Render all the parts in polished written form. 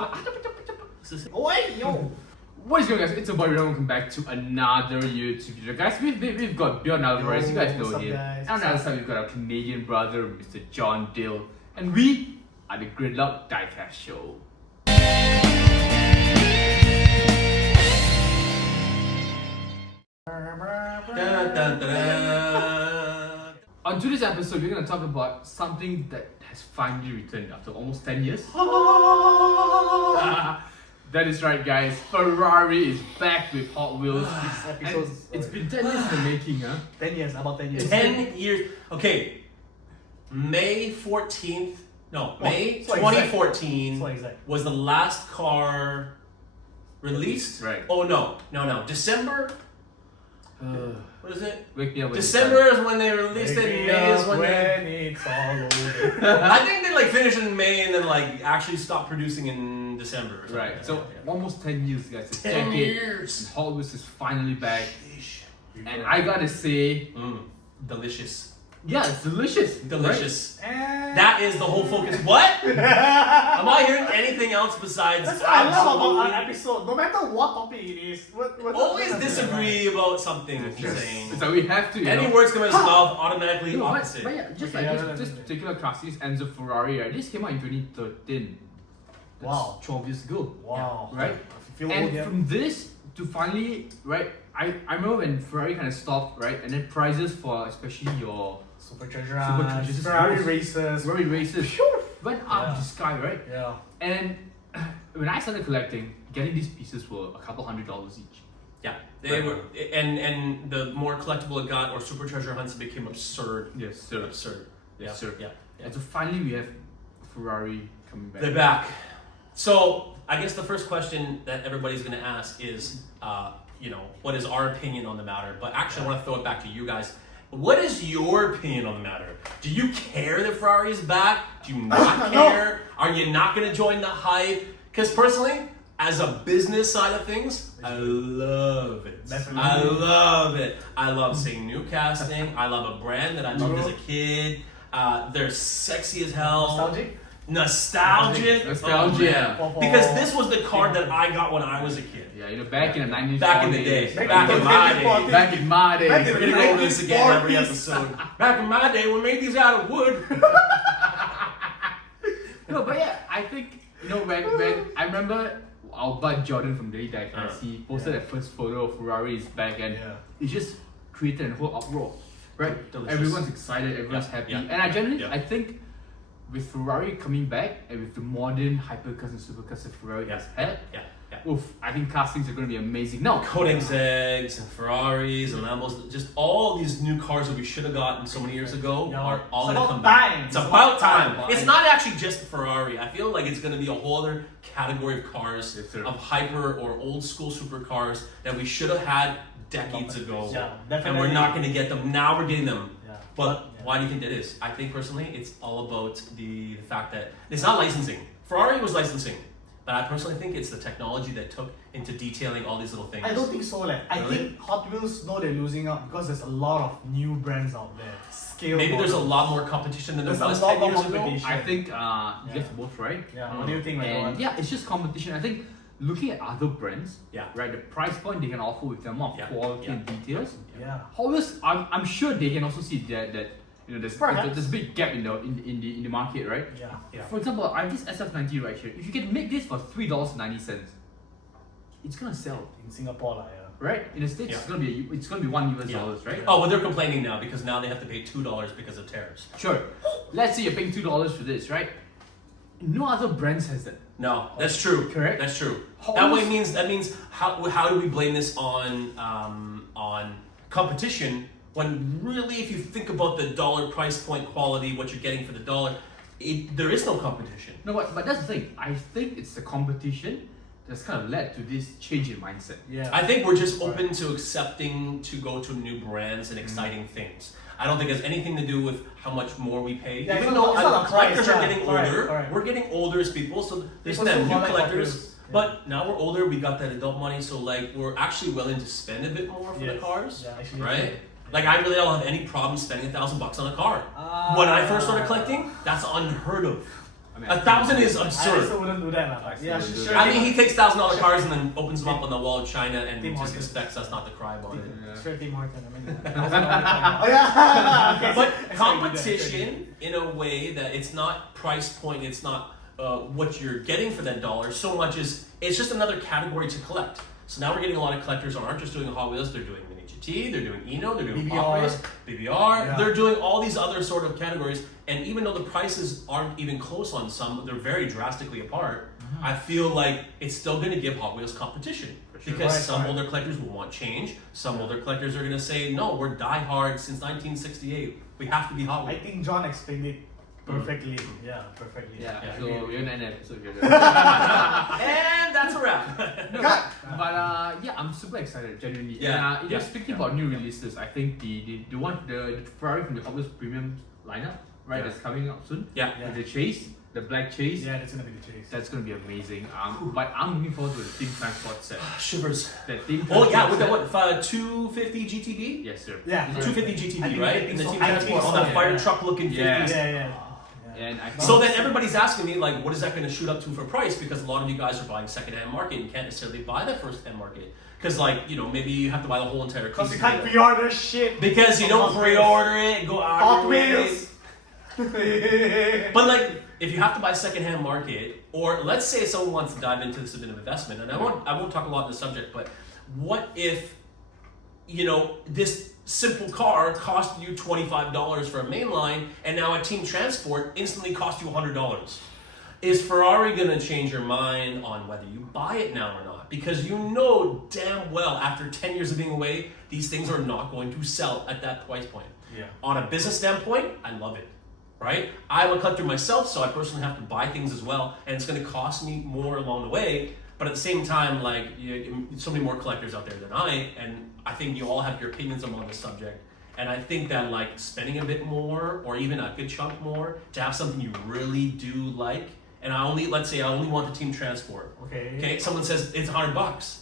Oh, hey, yo! What is going on, guys? It's a boy Redowan. Welcome back to another YouTube video. Guys, we've got Bjorn Alvarez, you guys know him. And on the other side, we've got our Canadian brother, Mr. John Dill. And we are the GRiDlock Diecast Show. On today's episode, we're going to talk about something that has finally returned after almost 10 years. That is right, guys. Ferrari is back with Hot Wheels. It's been 10 years in the making, huh? 10 years, about 10 years. 10 years. Okay. May 2014 was the last car released. Right. Oh, no. December? What is it? Wake me up when December is when they released it, and May is when it's all over. I think they finished in May and then actually stopped producing in December. Or right, so almost 10 years, guys. It's 10 years. And Hot Wheels is finally back. And I gotta say, delicious. Yeah, it's delicious. Delicious. Right? That is the whole focus. What? Am I hearing anything else besides That's what I love about our episode. No matter what topic it is, always disagree about something. Saying. So we have to. Any words come out of his mouth automatically opposite. But yeah, just this particular chassis, Enzo Ferrari, right? This came out in 2013. That's wow. 12 years ago. Wow. Right? And from this to finally, right? I remember when Ferrari kind of stopped, right? And then prices for especially your Superchargers, Ferrari races went up the sky, right? Yeah. And when I started collecting, getting these pieces were a couple $100 each. Yeah, they were, and the more collectible it got, or supercharger hunts became absurd. Yes, sir. Absurd. Yes, sir. Yeah. And so finally we have Ferrari coming back. They're back. So I guess the first question that everybody's going to ask is, what is our opinion on the matter? But actually, I want to throw it back to you guys. What is your opinion on the matter? Do you care that Ferrari is back? Do you not care? Are you not going to join the hype? Because personally, as a business side of things, I love it. Definitely. I love it. I love seeing new casting. I love a brand that I loved as a kid. They're sexy as hell. Nostalgic. Nostalgia. Oh, yeah. Because this was the car that I got when I was a kid. Yeah, back in the 90s. Back in the day. Back in my day. Back in my day. We're gonna go over this again every episode. Back in my day, we made these out of wood. No, but yeah, I think when I remember our bud Jordan from Diecast, he posted that first photo of Ferrari is back, and it just created a whole uproar. Right? Delicious. Everyone's excited, everyone's happy, and I genuinely I think with Ferrari coming back and with the modern hypercars and supercars that Ferrari has had, I think castings are going to be amazing. Now, Koenigsegg's and Ferraris and Lambos, just all these new cars that we should have gotten so many years ago are all going to come back. It's about time. It's not actually just Ferrari. I feel like it's going to be a whole other category of cars, of hyper or old school supercars that we should have had decades ago. And we're not going to get them. Now we're getting them. But why do you think that is? I think personally, it's all about the fact that it's not licensing. Ferrari was licensing, but I personally think it's the technology that took into detailing all these little things. I don't think so. I think Hot Wheels know they're losing out because there's a lot of new brands out there. Maybe there's a lot more competition than there was 10 years ago. I think you get both right. Yeah. What do you think? It's just competition. I think looking at other brands, right, the price point they can offer with them more quality and details. Hot Wheels, I'm sure they can also see that there's a big gap in the market, right? For example, I have this SF90 right here. If you can make this for $3.90, it's gonna sell in Singapore, right? In the States, it's gonna be $1 US, right? Oh, but they're complaining now because now they have to pay $2 because of tariffs. Sure. Let's say you're paying $2 for this, right? No other brands has that. No, that's true. Correct. That's true. That means how do we blame this on competition when really, if you think about the dollar price point quality, what you're getting for the dollar, there is no competition. No, but that's the thing. I think it's the competition that's kind of led to this change in mindset. I think we're just open to accepting to go to new brands and exciting things. I don't think it has anything to do with how much more we pay. Even though collectors are getting older, we're getting older as people, so there's new collectors. But now we're older, we got that adult money, so we're actually willing to spend a bit more for the cars, right? Like, I really don't have any problem spending $1,000 on a car. When I first started collecting, that's unheard of. mean, 1,000 is I absurd. also wouldn't do that. Like, yeah, still sure. I mean, he takes $1,000 cars and then opens them up on the wall of China and Tim just Hortons. expects us not to cry about it. Sure, Tim Hortons. I mean, oh yeah. Okay, But so- competition, in a way that it's not price point, it's not what you're getting for that dollar so much as it's just another category to collect. So now we're getting a lot of collectors who aren't just doing Hot Wheels, they're doing Mini GT, they're doing Eno, they're doing BBR. Pop Race, BBR, Yeah. they're doing all these other sort of categories. And even though the prices aren't even close on some, they're very drastically apart. I feel like it's still going to give Hot Wheels competition. Because Right, some right. older collectors will want change, some older collectors are going to say, no, we're die-hard since 1968. We have to be Hot I Wheels. think John explained it perfectly. Yeah, perfectly. Yeah, Yeah, so we're gonna end the episode here. And that's a wrap. No, Cut! but yeah, I'm super excited, genuinely. Yeah, And, yeah, speaking about new releases, I think the Ferrari from the Hot Wheels Premium lineup, right, Yeah. that's coming out soon. Yeah. With the Chase, the black Chase. Yeah, that's gonna be the chase. That's gonna be amazing. But I'm looking forward to the Team Transport set. Shivers. That Team Oh Transport yeah, with set. the what, 250 GTB? Yes, sir. Yeah. It's 250 I GTB, think- right? I think And the so. Team I Transport think on so, that fire yeah. truck looking 50s. Yeah. Yeah. And I think So then everybody's asking me, like, what is that going to shoot up to for price? Because a lot of you guys are buying second-hand market. You can't necessarily buy that first-hand market. Because, like, you know, maybe you have to buy the whole entire Because piece. you can't pre-order shit. Because you don't Hot pre-order it, go out Hot your way. Wheels. But like, if you have to buy second-hand market, or let's say someone wants to dive into this a bit of investment, and I won't talk a lot on the subject, but what if, you know, this simple car cost you $25 for a mainline, and now a Team Transport instantly cost you $100? Is Ferrari gonna change your mind on whether you buy it now or not? Because you know damn well after 10 years of being away, these things are not going to sell at that price point. Yeah. On a business standpoint, I love it, right? I'm a collector myself, so I personally have to buy things as well, and it's going to cost me more along the way. But at the same time, like, so many more collectors out there than I, and I think you all have your opinions on this subject. And I think that, like, spending a bit more, or even a good chunk more, to have something you really do like, and let's say I only want the Team Transport. Okay, someone says it's $100.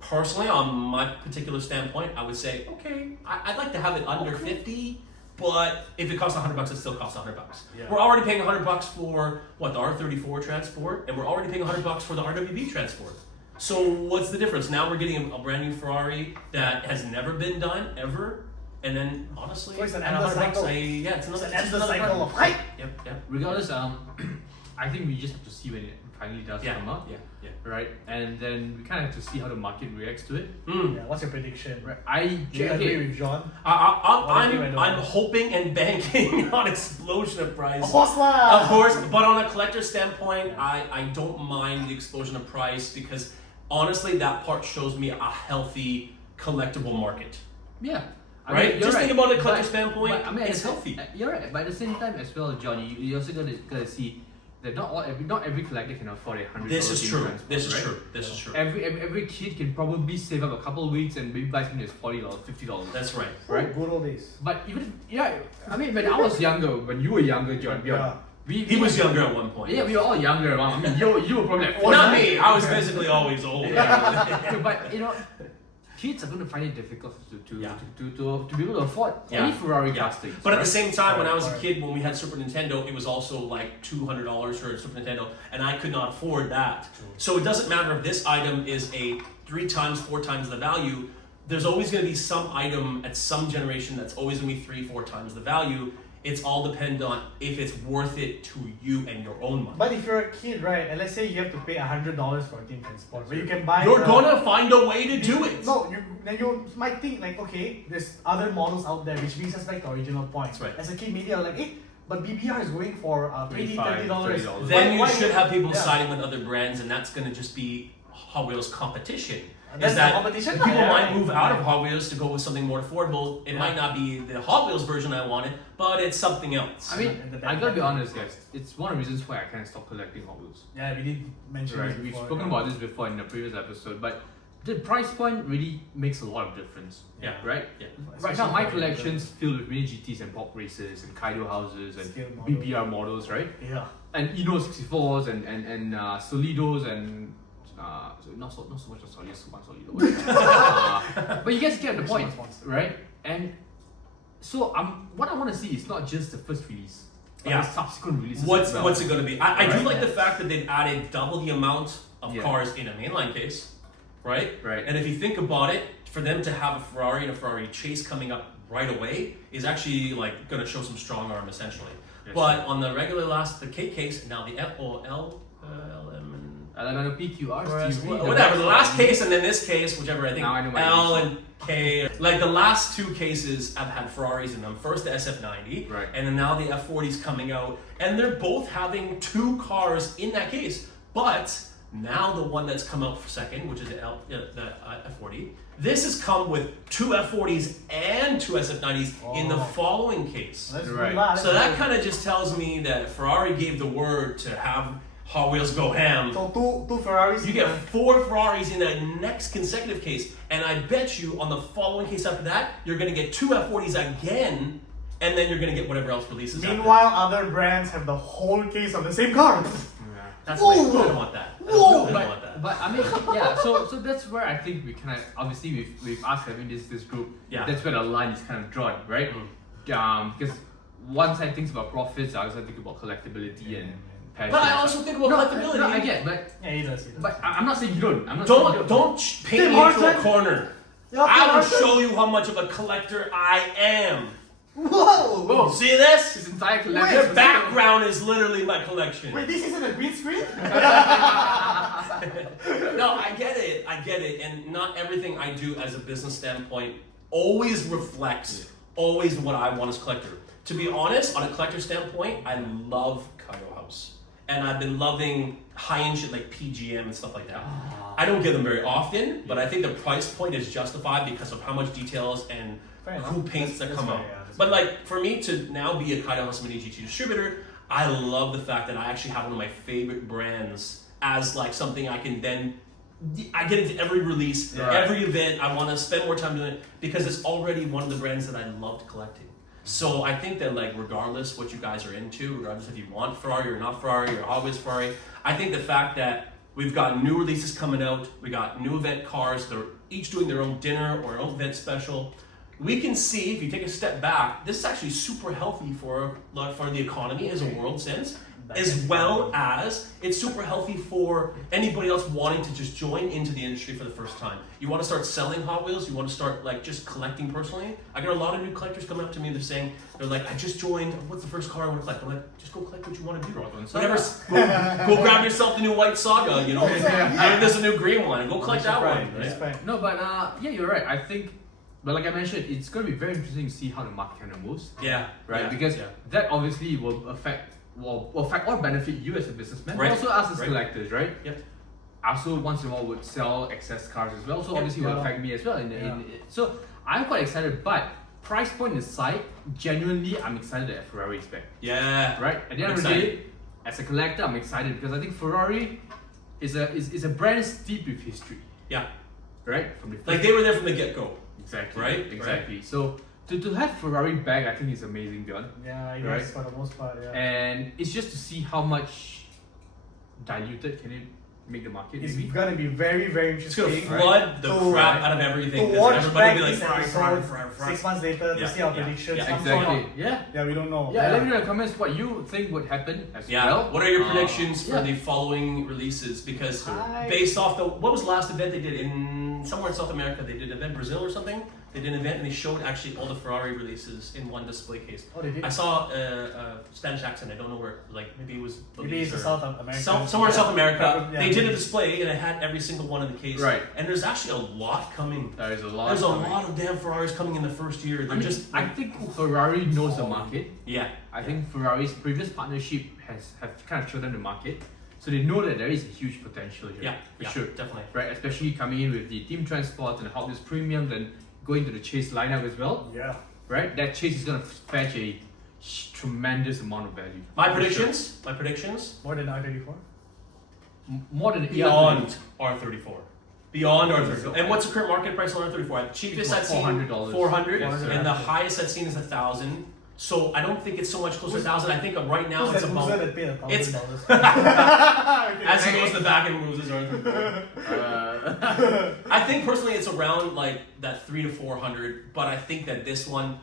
Personally, on my particular standpoint, I would say, okay, I'd like to have it under 50, but if it costs $100, it still costs $100. Yeah. We're already paying $100 for what, the R34 Transport, and we're already paying $100 for the RWB Transport. So what's the difference? Now we're getting a brand new Ferrari that has never been done ever, and then honestly, So it's an at endless $100, cycle. it's another, It's another cycle car. of hype. Yep. regardless, I think we just have to see when it finally does Yeah. come out. Yeah. Right? And then we kind of have to see how the market reacts to it. Mm. Yeah, what's your prediction? Right? Do you agree with John? I'm hoping and banking on explosion of price. Of course lah. Of course, but on a collector standpoint, I don't mind the explosion of price because honestly, that part shows me a healthy collectible market. Yeah. I Right? mean, Just you're think right. about a collector But- standpoint, but, I mean, it's at the healthy. You're right, but at the same time as well, John, you also gotta see that not every collector can afford $100. This is true. Transport, This is right? true. This is true. Every kid can probably save up a couple of weeks and maybe buy something that's $40, $50. That's right. right? Good old days. But even I mean, when I was younger, when you were younger, John, Yeah. He was younger at one point. Yeah, we were all younger. I mean, you were probably like Well, not 40. me. I was basically always old. Yeah, but kids are going to find it difficult to be able to afford any Ferrari castings. But at the right? same time, when I was a Right. kid, when we had Super Nintendo, it was also like $200 for a Super Nintendo, and I could not afford that. So it doesn't matter if this item is a 3 times, 4 times the value. There's always going to be some item at some generation that's always going to be 3, 4 times the value. It's all dependent on if it's worth it to you and your own money. But if you're a kid, right, and let's say you have to pay $100 for a Team Transport, but you can buy. You're gonna find a way to do it. No, you might think like, okay, there's other models out there, which brings us back to original points. That's right. As a kid, maybe I'm like, but BBR is going for $20, $30. $30. Then you Why- should have people yeah. siding with other brands, and that's gonna just be Hot Wheels competition. That's is that the competition, people yeah. might move out of Hot Wheels to go with something more affordable. It might not be the Hot Wheels version I wanted, but it's something else. I mean, And the I gotta be back- honest, guys. It's one of the reasons why I kind of stopped collecting Hot Wheels. Yeah, we did mention Right, this we've before. spoken about this before in the previous episode, but the price point really makes a lot of difference. Yeah. Right? Yeah. Right now, Especially my for collection's filled with mini GTs and pop races and Kaido houses and Scale models. BBR models, right? Yeah. And Eno 64s and Solidos and so not so much of Solidos, Super Solido. But you guys get the point, right? And so what I want to see is not just the first release. subsequent releases. What's it going to be? I do Right. like the fact that they've added double the amount of cars in a mainline case, right? Right. And if you think about it, for them to have a Ferrari and a Ferrari Chase coming up right away is actually like going to show some strong arm essentially. Yes. But on the regular the K case, now the LM and PQRs, whatever, the last case and then this case, whichever I think Now I know my L and K. Like the last two cases have had Ferraris in them. First the SF90, Right. and then now the F40's coming out, and they're both having two cars in that case. But now the one that's come out for second, which is the F40, this has come with two F40s and two SF90s in the following case. That's Right. right. So that kind of just tells me that Ferrari gave the word to have Hot Wheels go ham. So two Ferraris. You get 4 Ferraris in that next consecutive case, and I bet you on the following case after that, you're going to get 2 F40s again, and then you're going to get whatever else releases. Meanwhile, other brands have the whole case of the same car. That's Whoa. like, I don't want that. I Whoa. don't want that. But I mean, yeah. So that's where I think we kind of obviously we've us having this group. Yeah. That's where the line is kind of drawn, right? Because one side thinks about profits, the other side thinks about collectability and passion. But I also think about collectability. No, I get, but Yeah, he does. but I'm not saying you don't. I'm not saying you Don't paint Tim me into a Horton. corner. Yeah, I will Tim show you how much of a collector I am. Whoa! Whoa. See this? This entire Wait, collection. Your background is literally my collection. Wait, this isn't a green screen? No, I get it, and not everything I do as a business standpoint always reflects always what I want as a collector. To be honest, on a collector standpoint, I love Kaido House, and I've been loving high-end shit like PGM and stuff like that. I don't get them very often, but I think the price point is justified because of how much details and Fair enough. who paints that That's come fair, out. yeah, that's But like for me to now be a Kaido House Mini GT distributor, I love the fact that I actually have one of my favorite brands as like something I can then I get into every release, every event. I want to spend more time doing it because it's already one of the brands that I loved collecting. So I think that like regardless what you guys are into, regardless if you want Ferrari or not Ferrari or always Ferrari, I think the fact that we've got new releases coming out, we got new event cars, they're each doing their own dinner or own event special. We can see, if you take a step back, this is actually super healthy for the economy as a world sense, as well as it's super healthy for anybody else wanting to just join into the industry for the first time. You want to start selling Hot Wheels, you want to start like just collecting personally. I got a lot of new collectors coming up to me, they're like, I just joined, what's the first car I want to collect? I'm like, just go collect what you want to do. Whatever, go grab yourself the new white Saga, you know. Maybe there's a new green one, and go collect that one. Right? No, but yeah, you're right. I think, but like I mentioned, it's going to be very interesting to see how the market kind of moves. Yeah. Right? Yeah. Because that obviously will affect or benefit you as a businessman, Right. but also us as Right. collectors, right? Yep. I also once in a while would sell excess cars as well, so obviously it will affect me as well. So I'm quite excited, but price point aside, genuinely I'm excited that Ferrari is back. Yeah. Right? At the end of the day, as a collector, I'm excited because I think Ferrari is a brand steeped with history. Yeah. Right? From the Like they were there from the get-go. Exactly. Right? Exactly. So to have Ferrari back, I think is amazing, Bjorn. Yeah, I Right. guess for the most part, yeah. And it's just to see how much diluted can it make the market. It's Maybe. gonna be very, very It's interesting. gonna flood the To- crap out of everything. To 'cause watch everybody back will be like, this Ferrari, episode Ferrari. 6 months later to Yeah, see our yeah, predictions. yeah, I'm sure Exactly. not. Yeah. Yeah, we don't know. Yeah, let me know in the comments what you think would happen as Yeah. well. What are your predictions for yeah. the following releases? Because I- based off what was the last event they did in somewhere in South America? They did an event, Brazil or something. They did an event and they showed actually all the Ferrari releases in one display case. Oh, they did? I saw a Spanish accent. I don't know where. Like maybe it was Maybe it's Belize a or South America. somewhere in South America. Yeah. They did a display and it had every single one in the case. Right. And there's actually a lot coming. There is a lot. There's a coming. lot of damn Ferraris coming in the first year. They're I think Ferrari knows the market. yeah. I think Ferrari's previous partnership have kind of shown them the market, so they know that there is a huge potential here. Yeah, for yeah, sure. definitely. Right, especially coming in with the team transport and the Hot Wheels Premium, then going to the Chase lineup as well. Yeah. Right, that Chase is gonna fetch a tremendous amount of value. My For predictions. My predictions. More than R34? sure. More than Beyond R34. Beyond R34. So- And what's the current market price on R34? The cheapest I've seen $400. 400, Yes, and the highest I've seen is 1,000. So I don't think it's so much closer to 1,000. I think right now Who's it's that about. loser that paid it's- $1,000? As he goes to the back and moves his R34. I think personally it's around like that 300 to 400, but I think that this one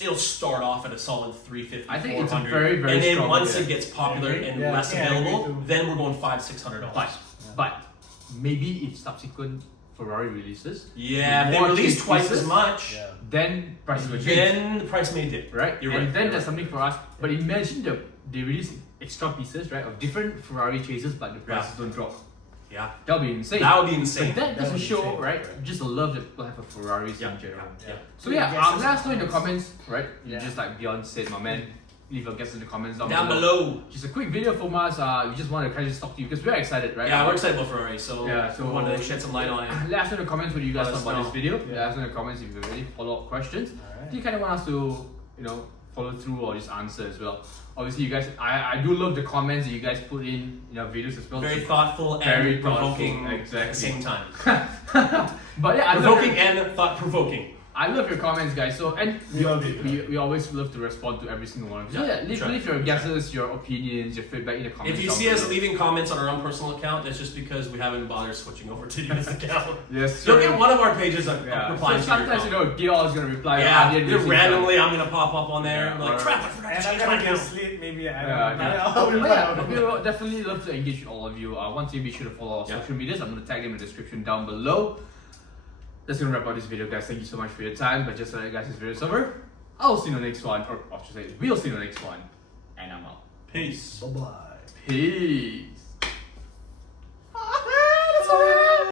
it'll start off at a solid 350. I think it's a 400, very, very and then strong once bid. it gets popular and Yeah, less yeah, I agree available, too. then we're going $500-600. But maybe if subsequent Ferrari releases, Yeah, if they more release cheap twice pieces, as much, then prices will change. then the price may dip. Right? You're and right. then you're there's right. something for us. But imagine they release extra pieces, right, of different Ferrari chases, but the prices don't drop. Yeah, That would be insane. that would be insane. But that doesn't would be show, insane, right? right. Just the love that people have for Ferraris Yeah, in general. yeah. So yeah, Guesses let us in know in the the comments, right? Yeah. Just like Bjorn said, my man, leave a guess in the comments Down below. Just a quick video from us. We just want to kind of talk to you because we're excited, right? Yeah, we're excited about Ferrari, so so we want to shed some light on it. Let us know in the comments what you guys Let thought us about know. this video. Yeah. Let us know in the comments if you have any follow-up questions. Alright. Do you kind of want us to, follow through or just answer as well? Obviously, you guys, I do love the comments that you guys put in our videos as well. Very thoughtful Very and thoughtful, provoking exactly. at the same time. But yeah, Provoking and thought-provoking. I love your comments, guys. So and We love it. we always love to respond to every single one. So Yeah, yeah, leave, sure. leave your guesses, your opinions, your feedback in the comments. If you down see us below. leaving comments on our own personal account, that's just because we haven't bothered switching over to this account. yes, You'll sir. get one of our pages a Yeah. reply So sometimes to your comment. Dior is gonna reply. Yeah, RdnRacing randomly I'm gonna pop up on there. Yeah, I'm like, or- crap, I forgot to And I'm change gonna my be account. asleep, maybe. I Yeah, don't yeah. know. But yeah, we will definitely love to engage with all of you. Once again, be sure to follow our Yeah. social medias. I'm going to tag them in the description down below. That's going to wrap up this video, guys. Thank you so much for your time. But just so that guys, this video is over. I'll see you in the next one. Or I should say, we'll see you in the next one. And I'm out. Peace. Bye bye. Peace.